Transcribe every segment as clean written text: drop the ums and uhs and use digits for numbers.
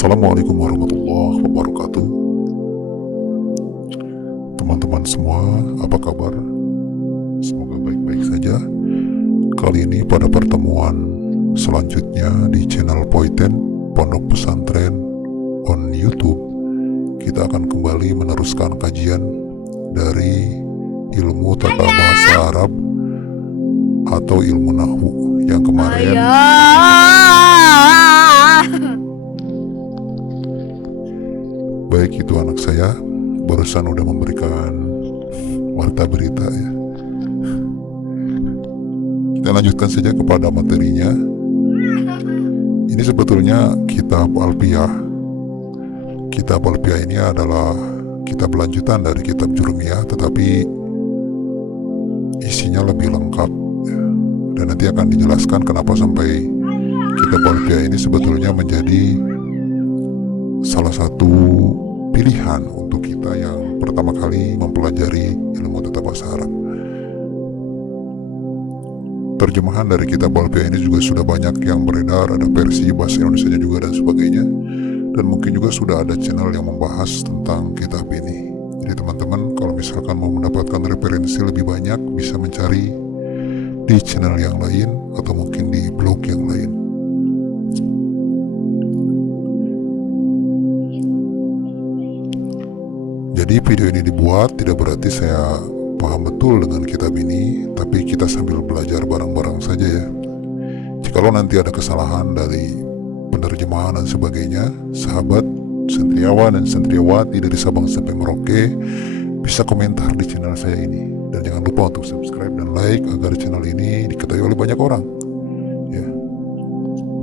Assalamualaikum warahmatullahi wabarakatuh. Teman-teman semua, apa kabar? Semoga baik-baik saja. Kali ini pada pertemuan selanjutnya di channel Poiten Pondok Pesantren on YouTube, kita akan kembali meneruskan kajian dari ilmu tata bahasa Arab atau ilmu nahwu yang kemarin baik itu anak saya barusan udah memberikan warta berita ya. Kita lanjutkan saja kepada materinya. Ini sebetulnya kitab Alfiyah. Kitab Alfiyah ini adalah kitab lanjutan dari kitab Jurumiyah, tetapi isinya lebih lengkap ya. Dan nanti akan dijelaskan kenapa sampai kitab Alfiyah ini sebetulnya menjadi salah satu pilihan untuk kita yang pertama kali mempelajari ilmu tata bahasa Arab. Terjemahan dari kitab Alfiyah ini juga sudah banyak yang beredar, ada versi bahasa Indonesia juga dan sebagainya. Dan mungkin juga sudah ada channel yang membahas tentang kitab ini. Jadi teman-teman kalau misalkan mau mendapatkan referensi lebih banyak, bisa mencari di channel yang lain atau mungkin di blog yang lain. Jadi video ini dibuat tidak berarti saya paham betul dengan kitab ini, tapi kita sambil belajar bareng-bareng saja ya. Jikalau nanti ada kesalahan dari penerjemahan dan sebagainya, sahabat sentriawan dan sentriawati dari Sabang sampai Merauke bisa komentar di channel saya ini. Dan jangan lupa untuk subscribe dan like agar channel ini diketahui oleh banyak orang ya.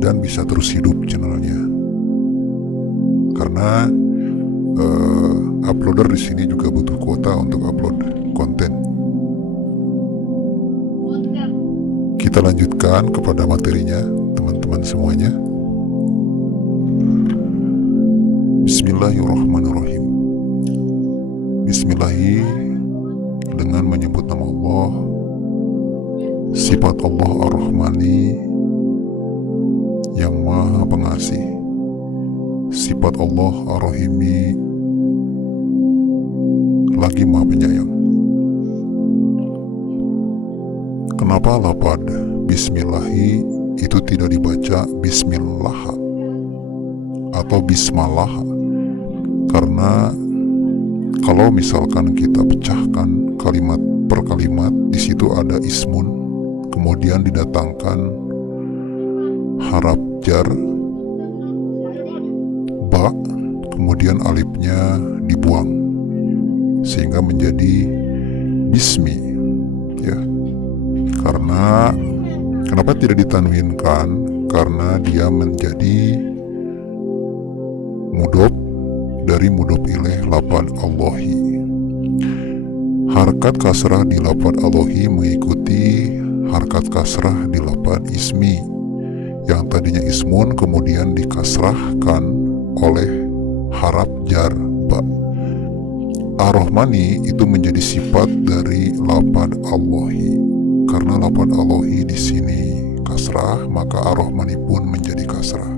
Dan bisa terus hidup channelnya. Karena uploader di sini juga butuh kuota untuk upload konten. Kita lanjutkan kepada materinya, teman-teman semuanya. Bismillahirrahmanirrahim. Bismillahi dengan menyebut nama Allah, sifat Allah Ar-Rahmani yang Maha Pengasih, sifat Allah Ar-Rahimi lagi Maha Penyayang. Kenapa lafaz Bismillahi itu tidak dibaca Bismillah atau Bismallah? Karena kalau misalkan kita pecahkan kalimat per kalimat, di situ ada ismun, kemudian didatangkan harap jar ba, kemudian alifnya dibuang sehingga menjadi bismi ya. Karena kenapa tidak ditanwinkan? Karena dia menjadi mudhof dari mudhof ilaih lafaz Allahi. Harkat kasrah di lafaz Allahi mengikuti harkat kasrah di lafaz ismi yang tadinya ismun kemudian dikasrahkan oleh harap jar ba. Ar-Rahmani itu menjadi sifat dari lafaz Allahi. Karena lafaz Allahi di sini kasrah, maka Ar-Rahmani pun menjadi kasrah.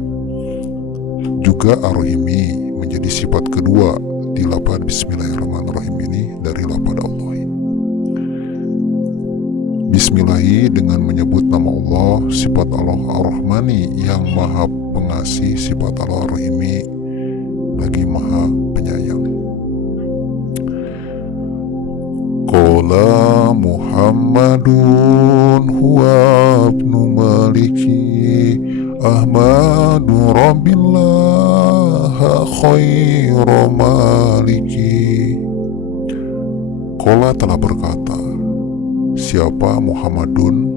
Juga Ar-Rahimi menjadi sifat kedua di lafaz Bismillahirrahmanirrahim ini dari lafaz Allahi. Bismillahi dengan menyebut nama Allah, sifat Allah Ar-Rahmani yang Maha Pengasih, sifat Allah Ar-Rahimi lagi Maha Penyayang. Qala Muhammadun huwa ibnu Maliki Ahmadu Rabbillah khairu maliki. Qala telah berkata, siapa Muhammadun?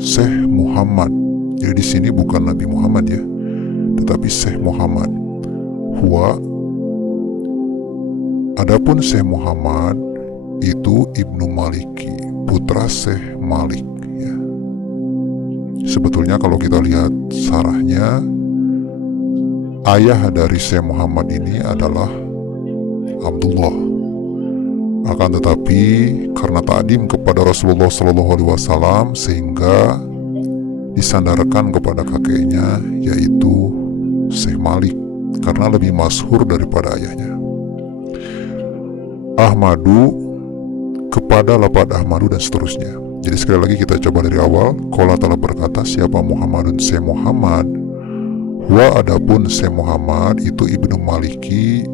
Syekh Muhammad. Jadi di sini bukan Nabi Muhammad ya, tetapi Syekh Muhammad. Huwa, adapun Syekh Muhammad itu Ibnu Maliki, putra Syekh Malik ya. Sebetulnya kalau kita lihat sarahnya, ayah dari Syekh Muhammad ini adalah Abdullah. Akan tetapi karena ta'dim kepada Rasulullah SAW sehingga disandarkan kepada kakeknya yaitu Syekh Malik karena lebih masyhur daripada ayahnya. Ahmadu, kepada lafaz Ahmadu, dan seterusnya. Jadi sekali lagi kita coba dari awal. Qala telah berkata, siapa Muhammadun se Muhammad, wa adapun se Muhammad itu Ibnu Maliki,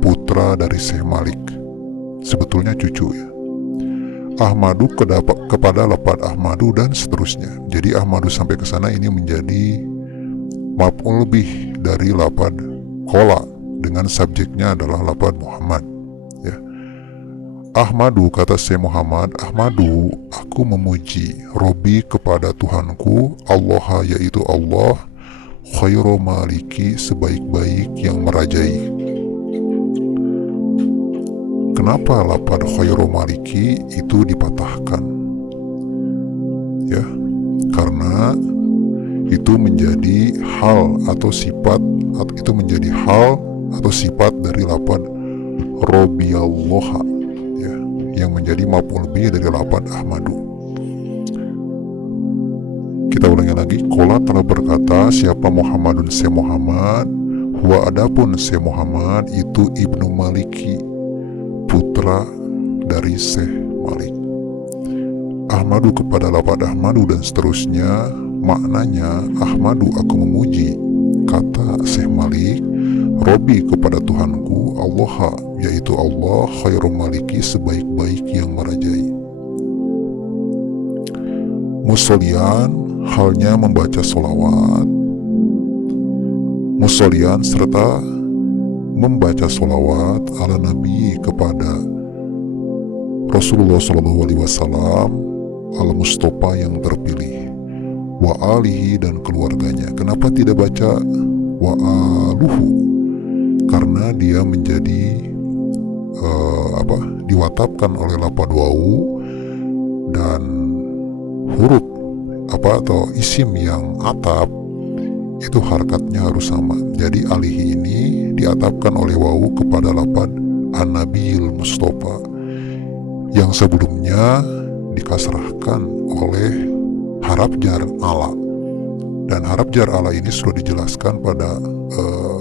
putra dari Syekh Malik, sebetulnya cucu ya. Ahmadu kepada lafaz Ahmadu, dan seterusnya. Jadi Ahmadu sampai ke sana ini menjadi maf'ul bih dari lafaz qala, dengan subjeknya adalah lafaz Muhammad ya. Ahmadu, kata Syekh Muhammad, Ahmadu, aku memuji Robi, kepada Tuhanku, Allah, yaitu Allah, khairu maliki, sebaik-baik yang merajai. Kenapa lafaz khairu maliki itu dipatahkan ya? Karena itu menjadi hal atau sifat, itu menjadi hal atau sifat dari lafaz Robiallah ya, yang menjadi maf'ul bih dari lafaz Ahmadu. Kita ulangi lagi. Qala telah berkata, siapa Muhammadun se Muhammad, wa adapun se Muhammad itu Ibnu Maliki, putra dari Syekh Malik. Ahmadu kepada lafaz Ahmadu, dan seterusnya. Maknanya, Ahmadu, aku memuji, kata Syekh Malik, Robi, kepada Tuhanku, Allah, yaitu Allah, khairu maliki, sebaik-baik yang merajai. Musollian, halnya membaca sholawat. Musollian, serta membaca sholawat ala Nabi, kepada Rasulullah SAW, al-Mustafa, yang terpilih, wa alihi, dan keluarganya. Kenapa tidak baca wa aluhu? Karena dia menjadi diwatapkan oleh lafaz wawu, dan huruf atau isim yang atap itu harakatnya harus sama. Jadi alihi ini diatapkan oleh wawu kepada lafaz an-nabiyil mustafa, yang sebelumnya dikasrahkan oleh haraf jar ala. Dan haraf jar ala ini sudah dijelaskan pada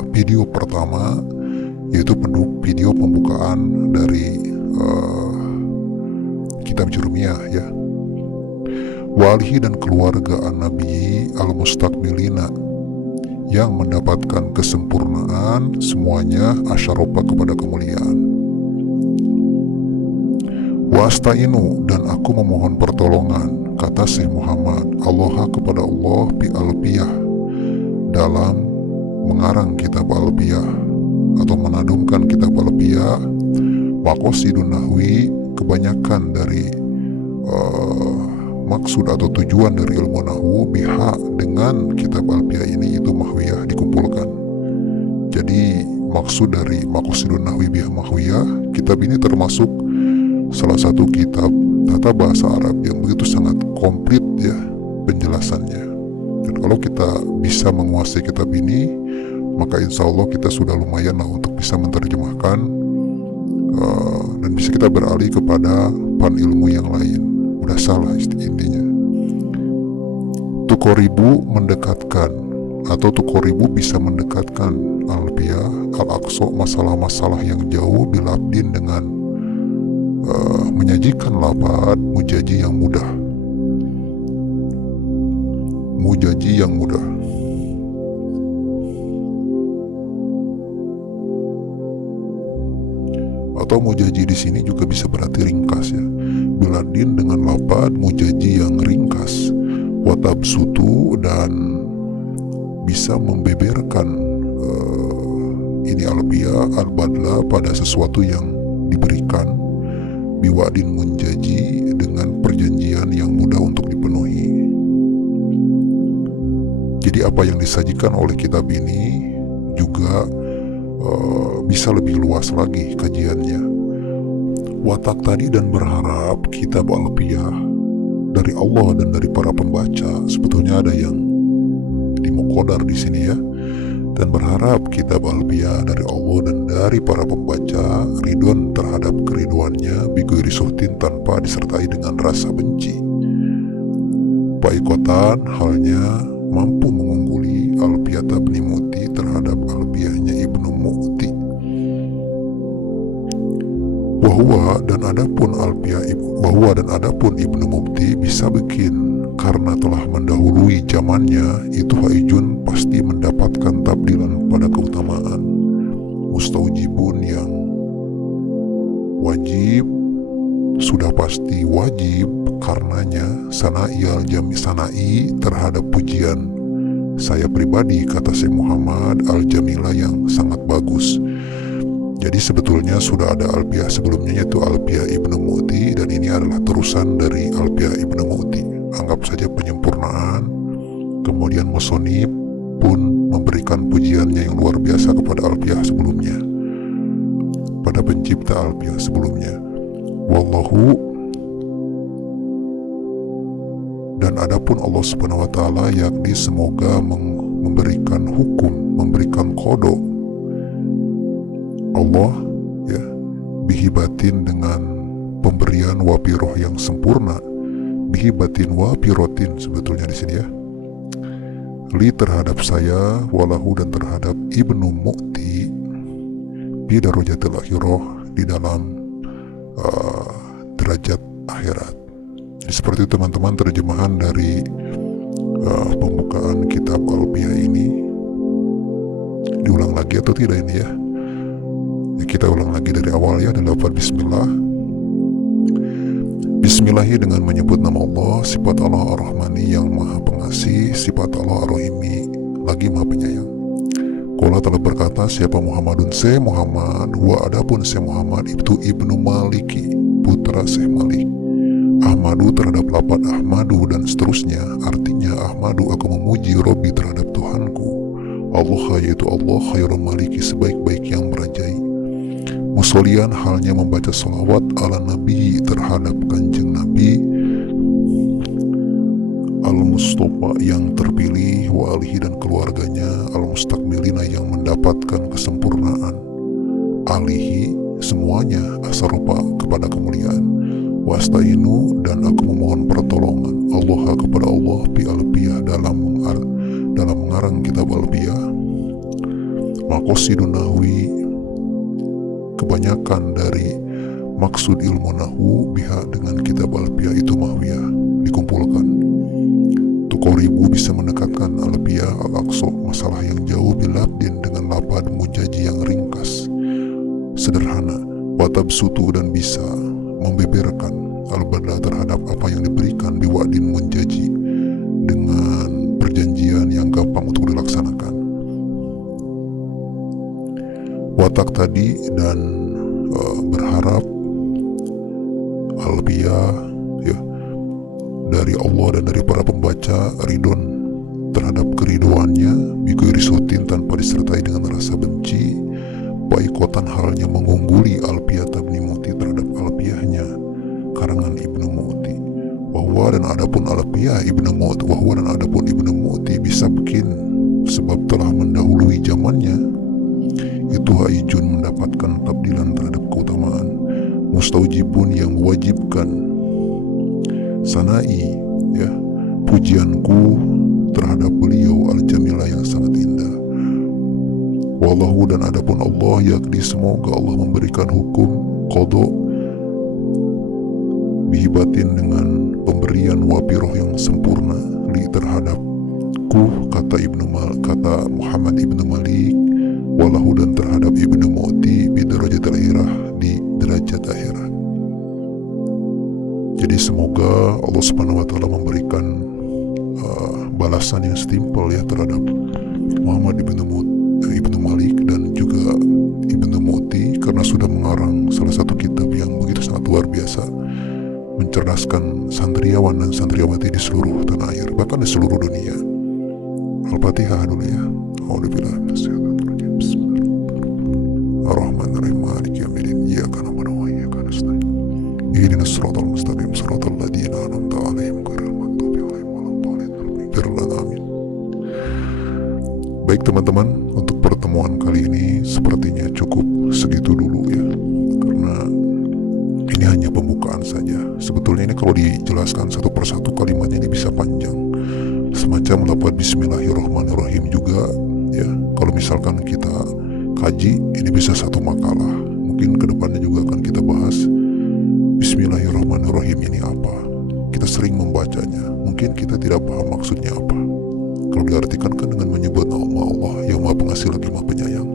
video pertama, yaitu video pembukaan dari kitab Jurumiyah ya. Walihi, dan keluarga an-nabi al-mustaqbilina, yang mendapatkan kesempurnaan semuanya, asyaropa, kepada kemuliaan. Wasta'inu, dan aku memohon pertolongan, kata Syekh Muhammad, Allah, kepada Allah, bi alpiyah, dalam mengarang kitab alpiyah atau menadumkan kitab alpiyah. Maqasidun nahwi, kebanyakan dari maksud atau tujuan dari ilmu nahwu, biha, dengan kitab alpiyah ini, itu mahwiyah, dikumpulkan. Jadi maksud dari maqasidun nahwi biha mahwiyah, kitab ini termasuk salah satu kitab tata bahasa Arab yang begitu sangat komplit ya penjelasannya. Dan kalau kita bisa menguasai kitab ini, maka insya Allah kita sudah lumayan lah untuk bisa menerjemahkan dan bisa kita beralih kepada pan ilmu yang lain. Udah salah intinya. Tukoribu, mendekatkan, atau tukoribu bisa mendekatkan alpiyah al-aqsa, masalah-masalah yang jauh, bilabdin, dengan menyajikan lafaz mujaji yang mudah. Mujaji yang mudah. Atau mujaji di sini juga bisa berarti ringkas ya. Biladin, dengan lafaz mujaji yang ringkas. Watab sutu, dan bisa membeberkan ini alpiyah al-badla, pada sesuatu yang diberikan. Biwadin munjaji, dengan perjanjian yang mudah untuk dipenuhi. Jadi apa yang disajikan oleh kitab ini juga bisa lebih luas lagi kajiannya. Watak tadi, dan berharap kitab alpiyah dari Allah dan dari para pembaca. Sebetulnya ada yang dimukodar di sini ya. Dan berharap kitab alpiyah dari Allah dan dari para pembaca, ridwan, terhadap keriduannya, biguri suhtin, tanpa disertai dengan rasa benci. Paikotan, halnya mampu mengungguli alpiyata bni muti, terhadap alpiyahnya Wahwa dan adapun Ibnu Mukti bisa bikin karena telah mendahului zamannya, itu haijun pasti mendapatkan tabdilan pada keutamaan. Mustaujibun yang wajib sudah pasti wajib karenanya. Sanai al-jami, sanai terhadap pujian saya pribadi, kata Syekh Muhammad, al-jamila yang sangat bagus. Jadi sebetulnya sudah ada alfiah sebelumnya, yaitu alfiah Ibnu Mu'ti, dan ini adalah terusan dari alfiah Ibnu Mu'ti. Anggap saja penyempurnaan. Kemudian musonib pun memberikan pujiannya yang luar biasa kepada alfiah sebelumnya, pada pencipta alfiah sebelumnya. Wallahu, dan adapun Allah Subhanahu wa taala, yakni semoga memberikan hukum, memberikan qada Allah ya, bihibatin dengan pemberian wapiroh yang sempurna, bihibatin wapirotin sebetulnya di sini ya, li terhadap saya, walahu dan terhadap Ibnu Mu'ti, bi darajatil akhirah, di dalam derajat akhirat. Jadi seperti itu teman-teman terjemahan dari pembukaan kitab Alfiah ini. Diulang lagi atau tidak ini ya? Kita ulang lagi dari awal ya, dengan lafaz bismillah. Bismillahi, dengan menyebut nama Allah, sifat Allah Ar-Rahmani yang maha pengasih, sifat Allah Ar-Rahimi lagi maha penyayang. Qala telah berkata, siapa Muhammadun se Muhammad, wa adapun se Muhammad itu Ibnu Maliki, putra Syekh Malik. Ahmadu terhadap lapan Ahmadu dan seterusnya, artinya Ahmadu aku memuji Robbi terhadap Tuhanku. Allah yaitu Allah khairul maliki, sebaik-baik yang merajai. Musolian halnya membaca salawat ala Nabi terhadap kanjeng Nabi Al-Mustafa yang terpilih, wa alihi dan keluarganya, Al-Mustakmilina yang mendapatkan kesempurnaan, alihi semuanya, asarupa kepada kemuliaan, wastainu dan aku memohon pertolongan Allah kepada Allah bi alfiyah dalam mengarang kitab Alfiyah. Maqasidun nahwi, kebanyakan dari maksud ilmu nahu biha dengan kitab Alfiyah itu mahwiyah, dikumpulkan. Tuqoribu bisa mendekatkan Alfiyah al-aqsa, masalah yang jauh, bilabdin dengan lapad mujaji yang ringkas sederhana, watabsutu dan bisa membeberkan al-badla terhadap apa yang diberikan, biwadin munjaji dengan perjanjian yang gampang untuk dilaksanakan. Watak tadi dan berharap Alfiyah ya, dari Allah dan dari para pembaca, ridon terhadap keriduannya, biguri sutin tanpa disertai dengan rasa benci, baikotan halnya mengungguli Alfiyah Ibnu Mu'ti terhadap Alfiyahnya karangan Ibnu Mu'ti. Wahwa dan adapun Alfiyah Ibnu Mu'ti, wahwa dan adapun Ibnu Mu'ti bisa bikin sebab telah mendahului zamannya, itu haijun mendapatkan tabdilan terhadap keutamaan. Mustaujibun yang mewajibkan, sanai ya, pujianku terhadap beliau al-jamilah yang sangat indah. Wallahu dan adapun Allah, yakni semoga Allah memberikan hukum qada bihibatin dengan pemberian wapiroh yang sempurna, li terhadapku, kata Muhammad Ibnu Malik, walahu dan terhadap Ibnu Mu'ti bi darajatil akhirah, di derajat akhirat. Jadi semoga Allah Subhanahu wa taala memberikan balasan yang setimpal ya terhadap Muhammad Ibnu Malik dan juga Ibnu Mu'ti, karena sudah mengarang salah satu kitab yang begitu sangat luar biasa, mencerdaskan santriawan dan santriawati di seluruh tanah air, bahkan di seluruh dunia. Al-Fatihah dulu ya. A'udzubillahi minasyaitonir rajim. Bismillahirrahmanirrahim. Maliki yaumiddin. Iyyaka na'budu wa iyyaka nasta'in. Ihdinas siratal mustaqim, siratal ladzina an'amta 'alaihim ghairil maghdubi 'alaihim waladdallin. Amin. Baik teman-teman, untuk pertemuan kali ini sepertinya cukup segitu dulu ya, karena ini hanya pembukaan saja. Sebetulnya ini kalau dijelaskan satu persatu kalimatnya ini bisa panjang, semacam lafaz Bismillahirrahmanirrahim juga ya. Kalau misalkan kita kaji, ini bisa satu makalah. mungkin kedepannya juga akan kita bahas Bismillahirrahmanirrahim ini apa. Kita sering membacanya, mungkin kita tidak paham maksudnya apa. Kalau diartikan kan dengan menyebut nama Allah yang Maha Pengasih lagi Maha Penyayang.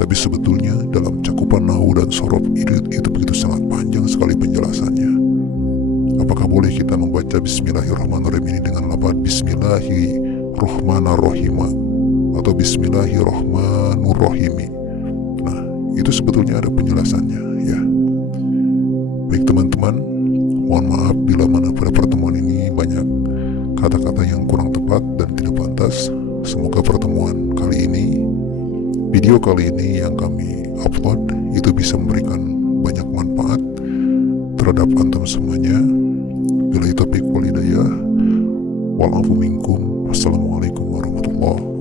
Tapi sebetulnya dalam cakupan nahu dan sorof itu begitu sangat panjang sekali penjelasannya. Apakah boleh kita membaca Bismillahirrahmanirrahim ini dengan lafaz Bismillahirrahmanirrahim atau Bismillahirrahmanirrahim? Nah, itu sebetulnya ada penjelasannya ya. Baik teman-teman, mohon maaf bila mana pada pertemuan ini banyak kata-kata yang kurang tepat dan tidak pantas. Semoga pertemuan kali ini, video kali ini yang kami upload itu bisa memberikan banyak manfaat terhadap antum semuanya. Bila taufiq wal hidayah, wal afu minkum. Wassalamualaikum warahmatullahi